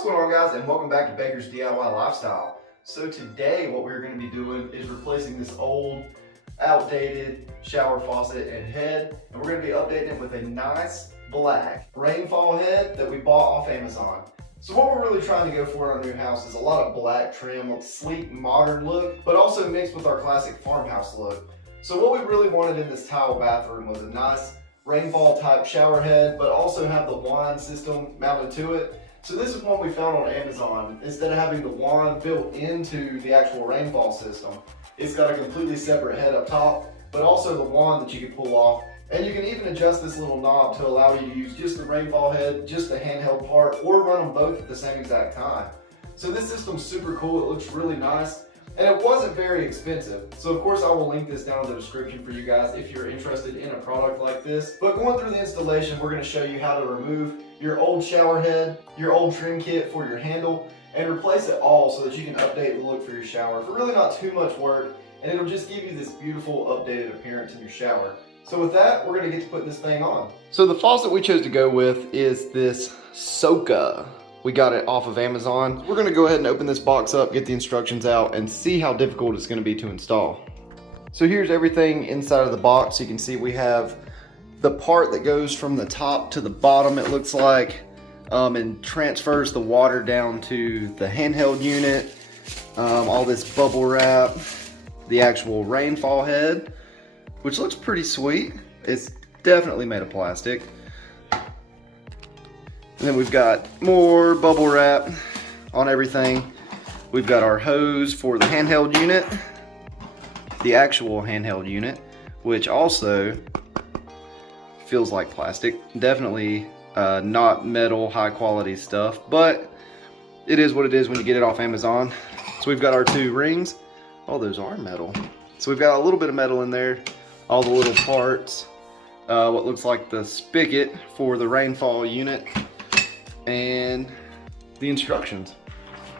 What's going on, guys, and welcome back to Baker's DIY Lifestyle. So today what we're going to be doing is replacing this old, outdated shower faucet and head, and we're going to be updating it with a nice black Rainfall head that we bought off Amazon. So what we're really trying to go for in our new house is a lot of black trim, a sleek, modern look, but also mixed with our classic farmhouse look. So what we really wanted in this tile bathroom was a nice Rainfall type shower head, but also have the wand system mounted to it. So this is one we found on Amazon. Instead of having the wand built into the actual Rainfall system, it's got a completely separate head up top, but also the wand that you can pull off. And you can even adjust this little knob to allow you to use just the Rainfall head, just the handheld part, or run them both at the same exact time. So this system's super cool. It looks really nice. And it wasn't very expensive. So of course I will link this down in the description for you guys if you're interested in a product like this. But going through the installation, we're going to show you how to remove your old shower head, your old trim kit for your handle, and replace it all so that you can update the look for your shower for really not too much work, and it'll just give you this beautiful updated appearance in your shower. So with that, we're going to get to putting this thing on. So the faucet we chose to go with is this Soka. We got it off of Amazon. We're gonna go ahead and open this box up, get the instructions out, and see how difficult it's gonna be to install. So here's everything inside of the box. You can see we have the part that goes from the top to the bottom, it looks like, and transfers the water down to the handheld unit. All this bubble wrap, the actual Rainfall head, which looks pretty sweet. It's definitely made of plastic. And then we've got more bubble wrap on everything. We've got our hose for the handheld unit, the actual handheld unit, which also feels like plastic. Definitely not metal, high quality stuff, but it is what it is when you get it off Amazon. So we've got our two rings. Oh, those are metal. So we've got a little bit of metal in there, all the little parts, what looks like the spigot for the Rainfall unit, and the instructions.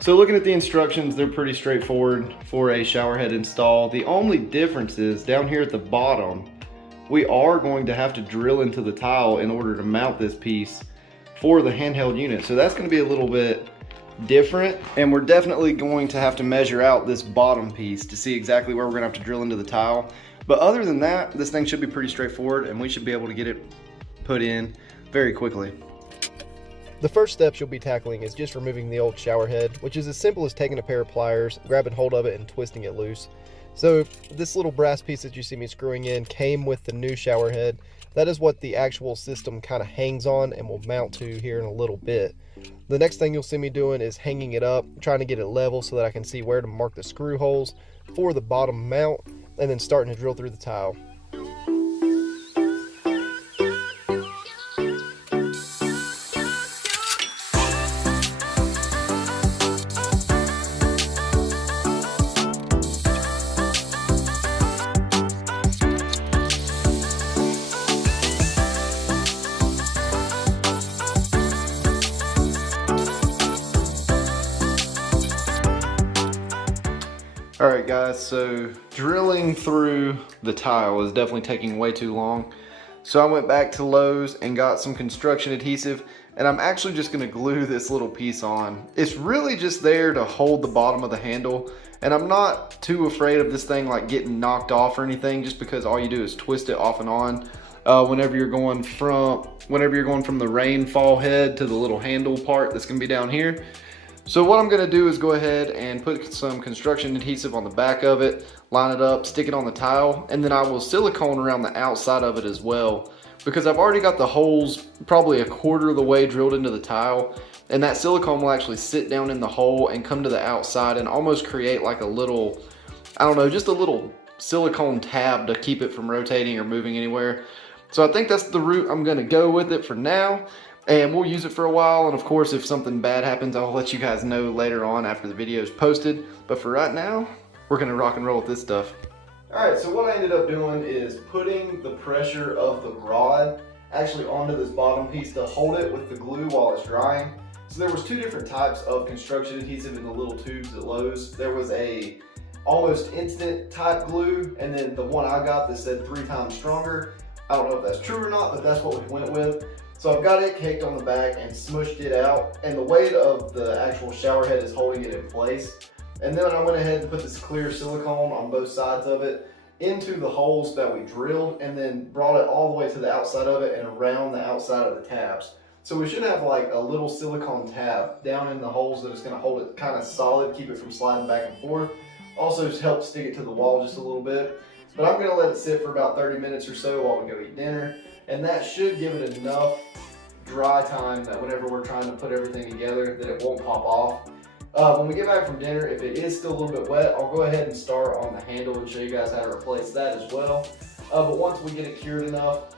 So looking at the instructions, they're pretty straightforward for a shower head install. The only difference is down here at the bottom, we are going to have to drill into the tile in order to mount this piece for the handheld unit. So that's going to be a little bit different, and we're definitely going to have to measure out this bottom piece to see exactly where we're going to have to drill into the tile. But other than that, this thing should be pretty straightforward, and we should be able to get it put in very quickly. The first steps you'll be tackling is just removing the old shower head, which is as simple as taking a pair of pliers, grabbing hold of it, and twisting it loose. So this little brass piece that you see me screwing in came with the new shower head. That is what the actual system kind of hangs on and will mount to here in a little bit. The next thing you'll see me doing is hanging it up, trying to get it level so that I can see where to mark the screw holes for the bottom mount, and then starting to drill through the tile. Alright guys, so drilling through the tile is definitely taking way too long. So I went back to Lowe's and got some construction adhesive, and I'm actually just going to glue this little piece on. It's really just there to hold the bottom of the handle, and I'm not too afraid of this thing like getting knocked off or anything, just because all you do is twist it off and on whenever you're going from the Rainfall head to the little handle part that's going to be down here. So what I'm gonna do is go ahead and put some construction adhesive on the back of it, line it up, stick it on the tile, and then I will silicone around the outside of it as well, because I've already got the holes probably a quarter of the way drilled into the tile, and that silicone will actually sit down in the hole and come to the outside and almost create like a little, I don't know, just a little silicone tab to keep it from rotating or moving anywhere. So I think that's the route I'm gonna go with it for now. And we'll use it for a while, and of course if something bad happens I'll let you guys know later on after the video is posted. But for right now, we're gonna rock and roll with this stuff. Alright, so what I ended up doing is putting the pressure of the rod actually onto this bottom piece to hold it with the glue while it's drying. So there was two different types of construction adhesive in the little tubes at Lowe's. There was a almost instant type glue, and then the one I got that said 3 times stronger. I don't know if that's true or not, but that's what we went with. So I've got it caked on the back and smushed it out, and the weight of the actual shower head is holding it in place. And then I went ahead and put this clear silicone on both sides of it into the holes that we drilled, and then brought it all the way to the outside of it and around the outside of the tabs. So we should have like a little silicone tab down in the holes that is going to hold it kind of solid, keep it from sliding back and forth. Also just help stick it to the wall just a little bit. But I'm going to let it sit for about 30 minutes or so while we go eat dinner, and that should give it enough dry time that whenever we're trying to put everything together that it won't pop off. When we get back from dinner, if it is still a little bit wet, I'll go ahead and start on the handle and show you guys how to replace that as well. But once we get it cured enough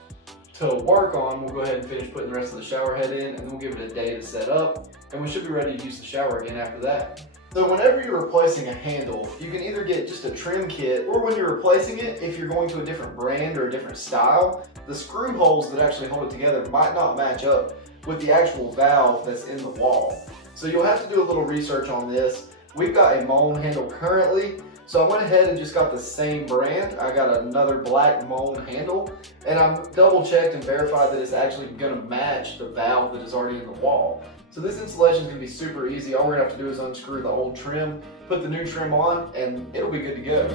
to work on, we'll go ahead and finish putting the rest of the shower head in, and then we'll give it a day to set up, and we should be ready to use the shower again after that. So whenever you're replacing a handle, you can either get just a trim kit, or when you're replacing it, if you're going to a different brand or a different style, the screw holes that actually hold it together might not match up with the actual valve that's in the wall. So you'll have to do a little research on this. We've got a Moen handle currently, so I went ahead and just got the same brand. I got another black Moen handle, and I'm double checked and verified that it's actually gonna match the valve that is already in the wall. So this installation is gonna be super easy. All we're gonna have to do is unscrew the old trim, put the new trim on, and it'll be good to go.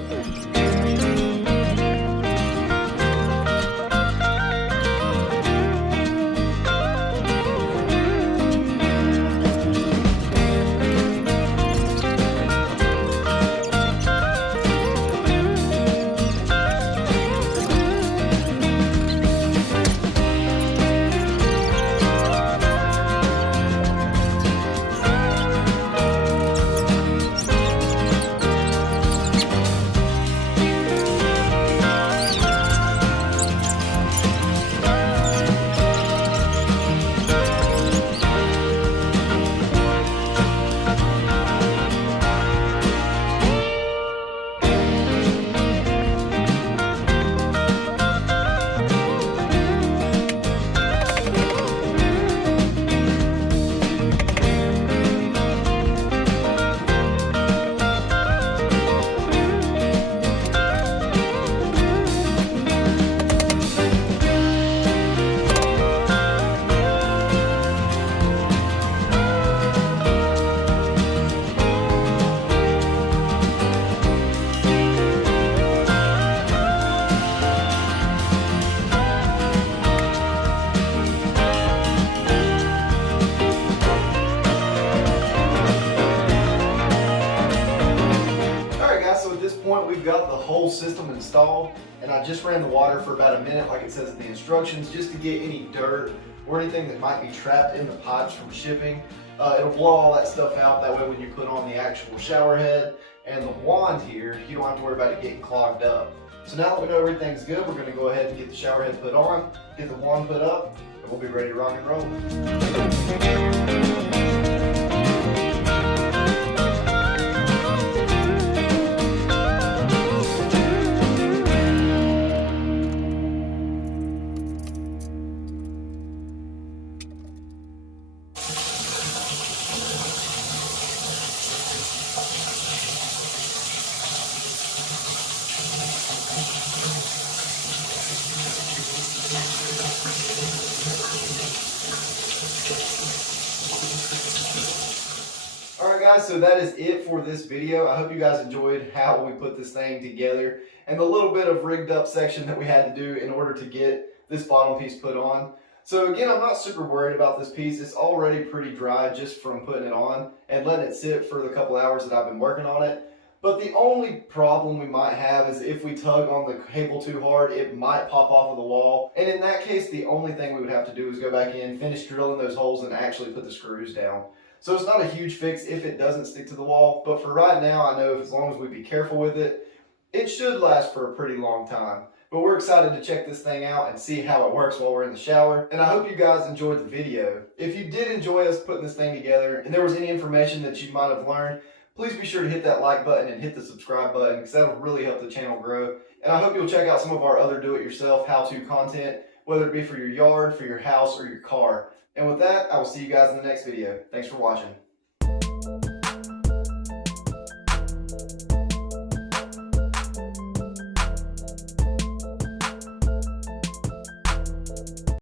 We've got the whole system installed, and I just ran the water for about a minute like it says in the instructions, just to get any dirt or anything that might be trapped in the pipes from shipping. It'll blow all that stuff out. That way when you put on the actual shower head and the wand here, you don't have to worry about it getting clogged up. So now that we know everything's good, we're going to go ahead and get the shower head put on, get the wand put up, and we'll be ready to rock and roll. Alright guys, so that is it for this video. I hope you guys enjoyed how we put this thing together and the little bit of rigged up section that we had to do in order to get this bottom piece put on. So again, I'm not super worried about this piece. It's already pretty dry just from putting it on and letting it sit for the couple hours that I've been working on it. But the only problem we might have is if we tug on the cable too hard, it might pop off of the wall. And in that case, the only thing we would have to do is go back in, finish drilling those holes, and actually put the screws down. So it's not a huge fix if it doesn't stick to the wall, but for right now, I know as long as we be careful with it, it should last for a pretty long time. But we're excited to check this thing out and see how it works while we're in the shower. And I hope you guys enjoyed the video. If you did enjoy us putting this thing together and there was any information that you might have learned, please be sure to hit that like button and hit the subscribe button, because that'll really help the channel grow. And I hope you'll check out some of our other do-it-yourself how-to content, whether it be for your yard, for your house, or your car. And with that, I will see you guys in the next video. Thanks for watching.